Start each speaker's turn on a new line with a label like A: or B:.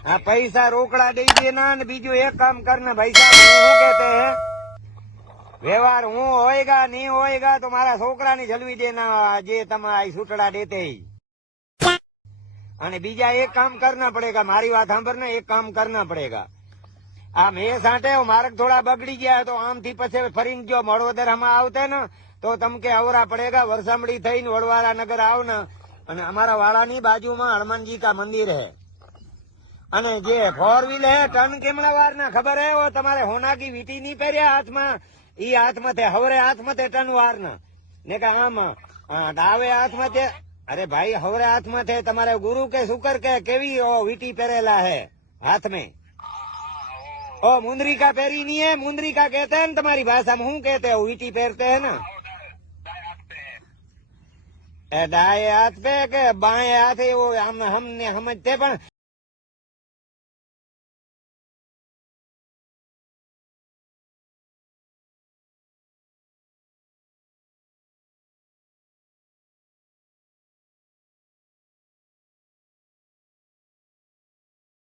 A: આ પૈસા રોકડા દઈ દેના ને બીજું એક કામ કર ને સાહેબ શું કેતે વ્યવહાર હું હોયગા નહીં હોયગા તો મારા છોકરાની જલવી દેના જે તમારા છૂટડા દેતે અને બીજા એક કામ કરના પડેગા મારી વાત સાંભળ ને એક કામ કરના પડેગા આ મેં સાટે માર્ગ થોડા બગડી ગયા, તો આમ થી પછી ફરીને જો મળવદર હમણાં આવતે ને, તો તમકે અવરા પડેગા વરસામડી થઈને વડવારા નગર આવ ને, અને અમારા વાળાની બાજુમાં હનુમાનજી કા મંદિર હે. અને જે ફોર વ્હીલ હે ટન કેમણા વાર ના ખબર હે ઓ તમારે હોનાકી વીટી નહીં પહેર્યા હાથમાં ઈ હાથમાં તે હવરે હાથમાં તે ટન વાર ના ને કે આમ આ ડાવે હાથમાં તે અરે ભાઈ હવરે હાથમાં તે તમારે ગુરુ કે શુકર કે કેવી ઓ વીટી પહેરેલા હે હાથ में ओ मुंदरी का पैरी नहीं है मुंदरी का कहते हैं ना तुम्हारी भाषा में हूँ कहते हो वीटी पहनते हैं ना ए, दाएं हाथ पे के बाएं हाथ है वो हम हमने समझते પણ